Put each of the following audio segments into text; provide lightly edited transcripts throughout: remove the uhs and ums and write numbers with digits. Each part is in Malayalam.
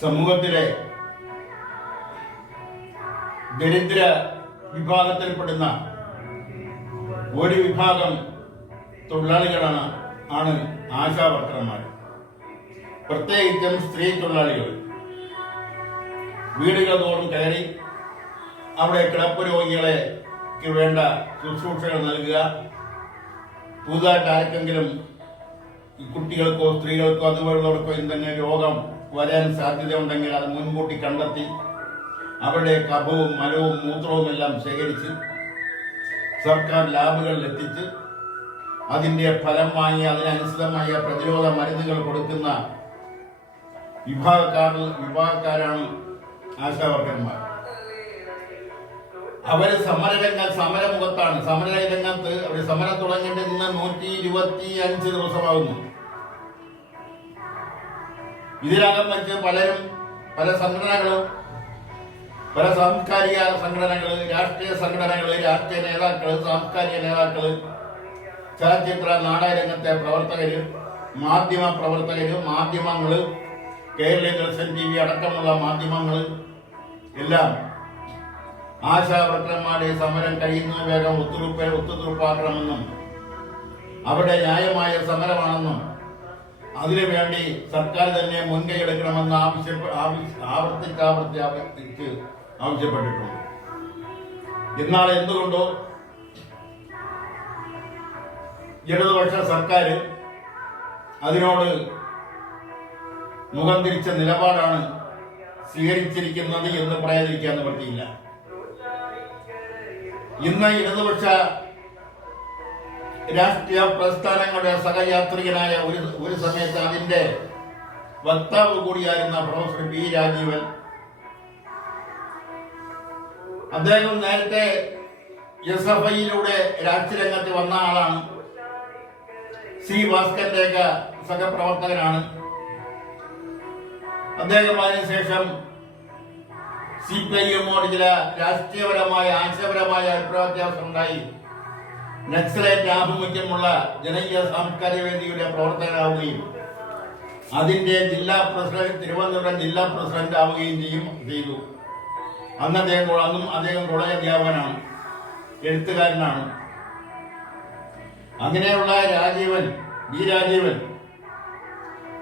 സമൂഹത്തിലെ ദരിദ്ര വിഭാഗത്തിൽപ്പെടുന്ന ഒരു വിഭാഗം തൊഴിലാളികളാണ് ആശാ വർക്കർമാർ. പ്രത്യേകിച്ചും സ്ത്രീ തൊഴിലാളികൾ വീടുകൾ തോറും കയറി അവിടെ കിടപ്പ് രോഗികൾക്ക് വേണ്ട ശുശ്രൂഷകൾ നൽകുക, പുതുതായിട്ട് ആർക്കെങ്കിലും കുട്ടികൾക്കോ സ്ത്രീകൾക്കോ അതുപോലുള്ളവർക്കോ എന്തെങ്കിലും രോഗം വരാൻ സാധ്യതയുണ്ടെങ്കിൽ അത് മുൻകൂട്ടി കണ്ടെത്തി അവരുടെ കഫവും മലവും മൂത്രവും എല്ലാം ശേഖരിച്ച് സർക്കാർ ലാബുകളിൽ എത്തിച്ച് അതിന്റെ ഫലം വാങ്ങി അതിനനുസൃതമായ പ്രതിരോധ മരുന്നുകൾ കൊടുക്കുന്ന വിഭാഗക്കാരാണ് ആശാവർക്കർമാർ. അവര് സമരമുഖത്താണ്. സമരരംഗത്ത് അവർ സമരം തുടങ്ങിയിട്ട് ഇന്ന് 125 ദിവസമാകുന്നു. ഇതിനകം വെച്ച് പലരും പല സംഘടനകളും പല സാംസ്കാരിക സംഘടനകള്, രാഷ്ട്രീയ സംഘടനകള്, രാഷ്ട്രീയ നേതാക്കള്, സാംസ്കാരിക നേതാക്കള്, ചലച്ചിത്ര നാടക രംഗത്തെ പ്രവർത്തകര്, മാധ്യമ പ്രവർത്തകര്, മാധ്യമങ്ങള്, കേരള ദർശൻ TV അടക്കമുള്ള മാധ്യമങ്ങള് എല്ലാം ആശാവർക്കർമാരുടെ സമരം കഴിയുന്ന വേഗം ഒത്തുതീർപ്പാക്കണമെന്നും അവരുടെ ന്യായമായ സമരമാണെന്നും അതിനുവേണ്ടി സർക്കാർ തന്നെ മുൻകൈ എടുക്കണമെന്ന് ആവർത്തിച്ച് ആവശ്യപ്പെട്ടിട്ടുണ്ട്. എന്നാൽ എന്തുകൊണ്ടോ ഇടതുപക്ഷ സർക്കാർ അതിനോട് മുഖം തിരിച്ച നിലപാടാണ് സ്വീകരിച്ചിരിക്കുന്നത് എന്ന് പറയാതിരിക്കാൻ നിവൃത്തിയില്ല. ഇന്ന് ഇടതുപക്ഷ രാഷ്ട്രീയ പ്രസ്ഥാനങ്ങളുടെ സഹയാത്രികനായ ഒരു സമയത്ത് അതിന്റെ വക്താവ് കൂടിയായിരുന്ന പ്രൊഫസർ പി രാജീവൻ, അദ്ദേഹം നേരത്തെ SFIയിലൂടെ രാഷ്ട്രീയരംഗത്ത് വന്ന ആളാണ്. സി ഭാസ്കരന്റെയൊക്കെ സഹപ്രവർത്തകനാണ് അദ്ദേഹം. അതിനുശേഷം CPIMോട് ചില രാഷ്ട്രീയപരമായ ആശയപരമായ അഭിപ്രായ വ്യത്യാസം ഉണ്ടായി. നക്സലൈറ്റ് ആഭിമുഖ്യമുള്ള ജനകീയ സാംസ്കാരിക വേദിയുടെ പ്രവർത്തകനാവുകയും അതിന്റെ തിരുവനന്തപുരം ജില്ലാ പ്രസിഡന്റ് ആവുകയും ചെയ്തു. അന്നും അദ്ദേഹം കോളേജ് അധ്യാപകനാണ്, എഴുത്തുകാരനാണ്. അങ്ങനെയുള്ള ബി രാജീവൻ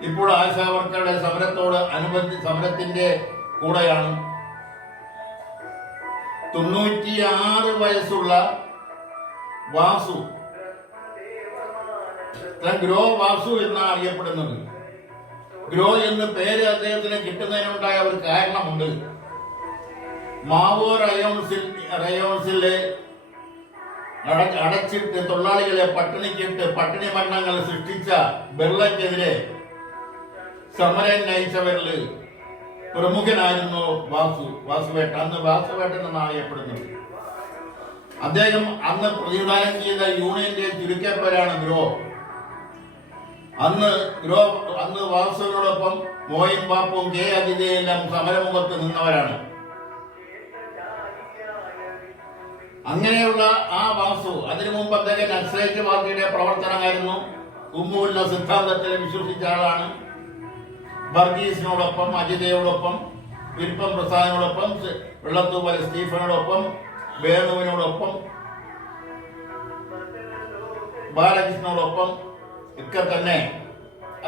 ഇപ്പോൾ ആശാവർക്കറുടെ സമരത്തിന്റെ കൂടെയാണ്. 96 വയസ്സുള്ള വാസു, ഗ്രോ വാസു എന്നാണ് അറിയപ്പെടുന്നത്. ഗ്രോ എന്ന പേര് അദ്ദേഹത്തിന് കിട്ടുന്നതിനുണ്ടായ ഒരു കാരണമുണ്ട്. മാവോ റയോൺസിലെ അടച്ചിട്ട് തൊഴിലാളികളെ പട്ടിണിക്കിട്ട് പട്ടിണി മരണങ്ങൾ സൃഷ്ടിച്ച ബെർളയ്ക്കെതിരെ സമരം നയിച്ചവരിൽ പ്രമുഖനായിരുന്നു വാസുവേട്ടൻ. അന്ന് വാസുവേട്ടൻ എന്നാണ് അറിയപ്പെടുന്നത്. അദ്ദേഹം അന്ന് പ്രതിദാനം ചെയ്ത യൂണിയന്റെ ചുരുക്കപ്പേരാണ് ഗ്രോ. അന്ന് വാസുവിനോടൊപ്പം മോയിൻ ബാപ്പും കെ അജിതയെല്ലാം സമരമുഖത്ത് നിന്നവരാണ്. അങ്ങനെയുള്ള ആ വാസു അതിനു മുമ്പ് അദ്ദേഹം നക്സലൈറ്റ് പാർട്ടിയുടെ പ്രവർത്തനമായിരുന്നു. ഉമ്മുല്ല സിദ്ധാന്തത്തിൽ വിശ്വസിച്ച ആളാണ്. വർഗീസിനോടൊപ്പം, അജിതയോടൊപ്പം, വിൽപ്പം പ്രസാദിനോടൊപ്പം, വെള്ളത്തൂവൽ സ്റ്റീഫനോടൊപ്പം, വേണുവിനോടൊപ്പം, ബാലകൃഷ്ണനോടൊപ്പം ഒക്കെ തന്നെ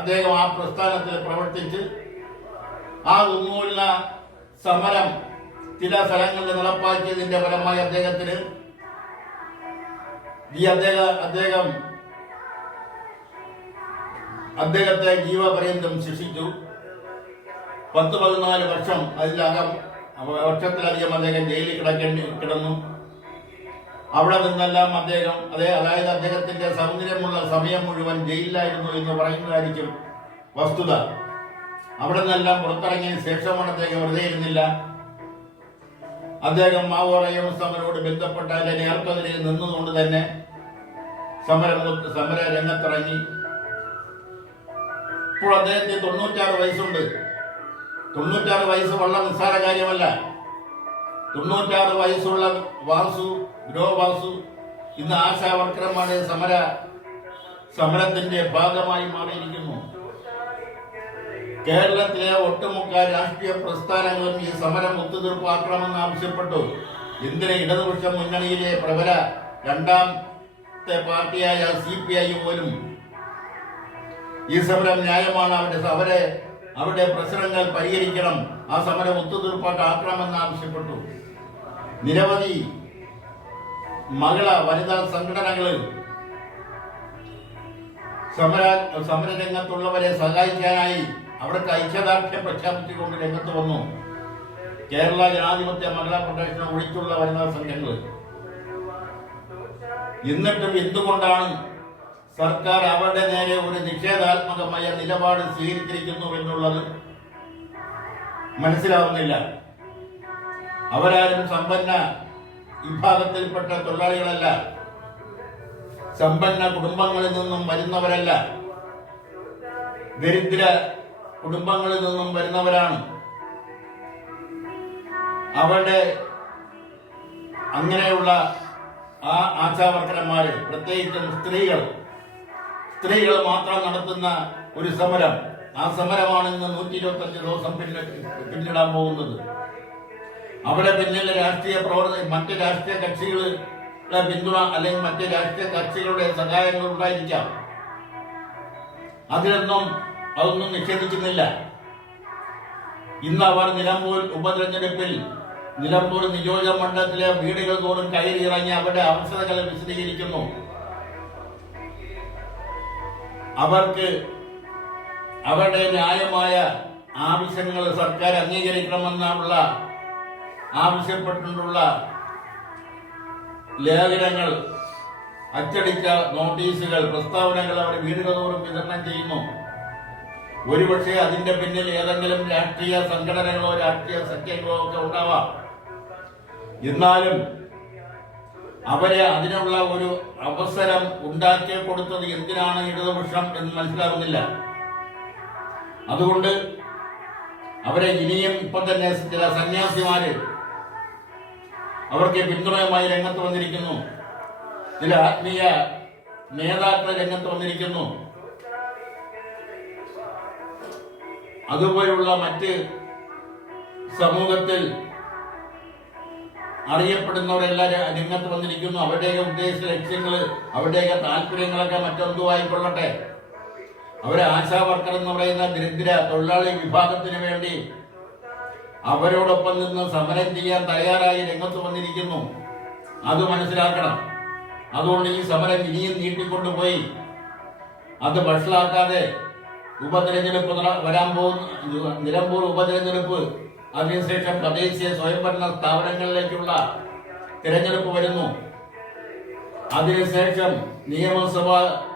അദ്ദേഹം ആ പ്രസ്ഥാനത്തിൽ പ്രവർത്തിച്ച് ആ ഉന്മൂലന സമരം ചില സ്ഥലങ്ങളിൽ നടപ്പാക്കിയതിന്റെ ഫലമായി അദ്ദേഹത്തെ ജീവപര്യന്തം ശിക്ഷിച്ചു. 10-14 വർഷം വർഷത്തിലധികം അദ്ദേഹം ജയിലിൽ കിടന്നു. അവിടെ നിന്നെല്ലാം അതായത് അദ്ദേഹത്തിന്റെ സൗന്ദര്യമുള്ള സമയം മുഴുവൻ ജയിലിലായിരുന്നു എന്ന് പറയുന്നതായിരിക്കും വസ്തുത. അവിടെ നിന്നെല്ലാം പുറത്തിറങ്ങിയ ശേഷമാണ് അദ്ദേഹം വെറുതെ ഇരുന്നില്ല. അദ്ദേഹം മാവോ റയോൺ സമരത്തോട് ബന്ധപ്പെട്ട അതിന്റെ നേർക്കെതിരെ നിന്നുകൊണ്ട് തന്നെ സമര രംഗത്തിറങ്ങി. ഇപ്പോൾ അദ്ദേഹത്തിന് 96 വയസ്സുണ്ട്. 96 വയസ്സ് വളരെ നിസ്സാര കാര്യമല്ല. 96 വയസ്സുള്ള ഗ്രോ വാസു ഇന്ന് ആശാവർക്കർമാരുടെ സമരത്തിന്റെ ഭാഗമായി മാറിയിരിക്കുന്നു. കേരളത്തിലെ ഒട്ടുമുക്ക രാഷ്ട്രീയ പ്രസ്ഥാനങ്ങളും ഈ സമരം ഒത്തുതീർപ്പാക്കണമെന്ന് ആവശ്യപ്പെട്ടു. എന്തിന് ഇടതുപക്ഷ മുന്നണിയിലെ പ്രബല രണ്ടാമത്തെ പാർട്ടിയായ CPI പോലും ഈ സമരം ന്യായമാണ്, അവരുടെ പ്രശ്നങ്ങൾ പരിഹരിക്കണം, ആ സമരം ഒത്തുതീർപ്പാക്കണമെന്ന് ആവശ്യപ്പെട്ടു. നിരവധി വനിതാ സംഘടനകൾ സമരരംഗത്തുള്ളവരെ സഹായിക്കാനായി അവർക്ക് ഐക്യദാർഢ്യം പ്രഖ്യാപിച്ചുകൊണ്ട് രംഗത്ത് വന്നു. കേരള ജനാധിപത്യ മഹിളാ ഫെഡറേഷൻ ഒഴിച്ചുള്ള വനിതാ സംഘങ്ങൾ. എന്നിട്ടും എന്തുകൊണ്ടാണ് സർക്കാർ അവരുടെ നേരെ ഒരു നിഷേധാത്മകമായ നിലപാട് സ്വീകരിച്ചിരിക്കുന്നു എന്നുള്ളത് മനസ്സിലാവുന്നില്ല. അവരാരും സമ്പന്ന വിഭാഗത്തിൽപ്പെട്ട തൊഴിലാളികളല്ല, സമ്പന്ന കുടുംബങ്ങളിൽ നിന്നും വരുന്നവരല്ല, ദരിദ്ര കുടുംബങ്ങളിൽ നിന്നും വരുന്നവരാണ്. അവരുടെ അങ്ങനെയുള്ള ആ ആശാവർക്കരന്മാര്, പ്രത്യേകിച്ചും സ്ത്രീകൾ മാത്രം നടത്തുന്ന ഒരു സമരം, ആ സമരമാണ് ഇന്ന് 125 ദിവസം പിന്നിടാൻ പോകുന്നത്. അവിടെ പിന്നിലെ മറ്റ് രാഷ്ട്രീയ കക്ഷികളുടെ പിന്തുണ അല്ലെങ്കിൽ മറ്റ് രാഷ്ട്രീയ കക്ഷികളുടെ സഹായങ്ങൾ ഉണ്ടായിരിക്കാം. അതൊന്നും നിഷേധിക്കുന്നില്ല. ഇന്ന് അവർ നിലമ്പൂർ ഉപതെരഞ്ഞെടുപ്പിൽ നിലമ്പൂർ നിയോജക മണ്ഡലത്തിലെ വീടുകൾ തോറും കയറിയിറങ്ങി അവരുടെ അവസ്ഥകൾ വിശദീകരിക്കുന്നു. അവർക്ക് അവരുടെ ന്യായമായ ആവശ്യങ്ങൾ സർക്കാർ അംഗീകരിക്കണമെന്നുള്ള ആവശ്യപ്പെട്ടുള്ള ലേഖനങ്ങൾ, അച്ചടിച്ച നോട്ടീസുകൾ, പ്രസ്താവനകൾ അവർ വീടുകൾ തോറും വിതരണം ചെയ്യുന്നു. ഒരുപക്ഷെ അതിന്റെ പിന്നിൽ ഏതെങ്കിലും രാഷ്ട്രീയ സംഘടനകളോ രാഷ്ട്രീയ സഖ്യങ്ങളോ ഒക്കെ ഉണ്ടാവാം. എന്നാലും അവരെ അതിനുള്ള ഒരു അവസരം ഉണ്ടാക്കി കൊടുത്തത് എന്തിനാണ് ഇടതുപക്ഷം എന്ന് മനസ്സിലാകുന്നില്ല. അതുകൊണ്ട് അവരെ ഇനിയും ഇപ്പൊ തന്നെ ചില സന്യാസിമാര് അവർക്ക് പിന്തുണയുമായി രംഗത്ത് വന്നിരിക്കുന്നു. ചില ആത്മീയ നേതാക്കൾ രംഗത്ത് വന്നിരിക്കുന്നു. അതുപോലുള്ള മറ്റ് സമൂഹത്തിൽ അറിയപ്പെടുന്നവരെല്ലാം രംഗത്ത് വന്നിരിക്കുന്നു. അവരുടെയൊക്കെ ഉദ്ദേശ ലക്ഷ്യങ്ങള്, അവരുടെയൊക്കെ താല്പര്യങ്ങളൊക്കെ മറ്റെന്തോ ആയിക്കൊള്ളട്ടെ. അവരെ ആശാവർക്കർ എന്ന് പറയുന്ന ദരിദ്ര തൊഴിലാളി വിഭാഗത്തിന് വേണ്ടി അവരോടൊപ്പം നിന്ന് സമരം ചെയ്യാൻ തയ്യാറായി രംഗത്ത് വന്നിരിക്കുന്നു. അത് മനസ്സിലാക്കണം. അതുകൊണ്ട് ഈ സമരം ഇനിയും നീട്ടിക്കൊണ്ടുപോയി അത് വഷളാക്കാതെ ഉപതെരഞ്ഞെടുപ്പ് വരാൻ പോകുന്ന നിലമ്പൂർ ഉപതെരഞ്ഞെടുപ്പ്, അതിനുശേഷം തദ്ദേശീയ സ്വയംഭരണ സ്ഥാപനങ്ങളിലേക്കുള്ള തിരഞ്ഞെടുപ്പ് വരുന്നു. അതിനുശേഷം നിയമസഭയിലേക്കുള്ള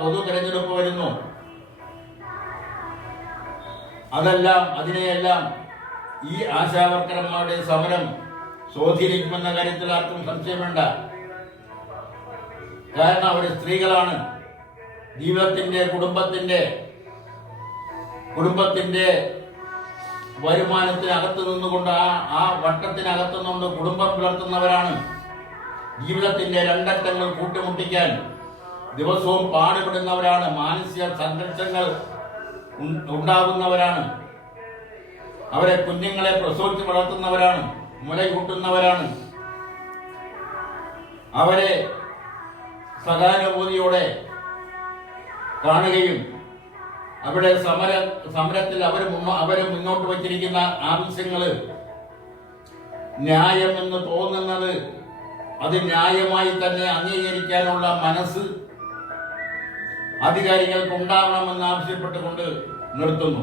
പൊതു തിരഞ്ഞെടുപ്പ് വരുന്നു. അതിനെയെല്ലാം ഈ ആശാവർക്കരന്മാരുടെ സമരം സ്വാധീനിക്കുമെന്ന കാര്യത്തിൽ ആർക്കും സംശയം വേണ്ട. കാരണം അവർ സ്ത്രീകളാണ്. ജീവിതത്തിന്റെ കുടുംബത്തിന്റെ വരുമാനത്തിനകത്ത് നിന്നുകൊണ്ട് ആ വട്ടത്തിനകത്തു നിന്നുകൊണ്ട് കുടുംബം പുലർത്തുന്നവരാണ്. ജീവിതത്തിന്റെ രണ്ടറ്റങ്ങൾ കൂട്ടിമുട്ടിക്കാൻ ദിവസവും പാടുപെടുന്നവരാണ്. മാനസിക സംഘർഷങ്ങൾ ഉണ്ടാകുന്നവരാണ്. അവരെ കുഞ്ഞുങ്ങളെ പ്രസവിച്ച് വളർത്തുന്നവരാണ്, മുലയൂട്ടുന്നവരാണ്. അവരെ സഹാനുഭൂതിയോടെ കാണുകയും അവിടെ സമരത്തിൽ അവർ മുന്നോട്ട് വച്ചിരിക്കുന്ന ആവശ്യങ്ങള് ന്യായമെന്ന് തോന്നുന്നത് അത് ന്യായമായി തന്നെ അംഗീകരിക്കാനുള്ള മനസ്സ് അധികാരികൾക്ക് ഉണ്ടാവണമെന്ന് ആവശ്യപ്പെട്ടുകൊണ്ട് നിർത്തുന്നു.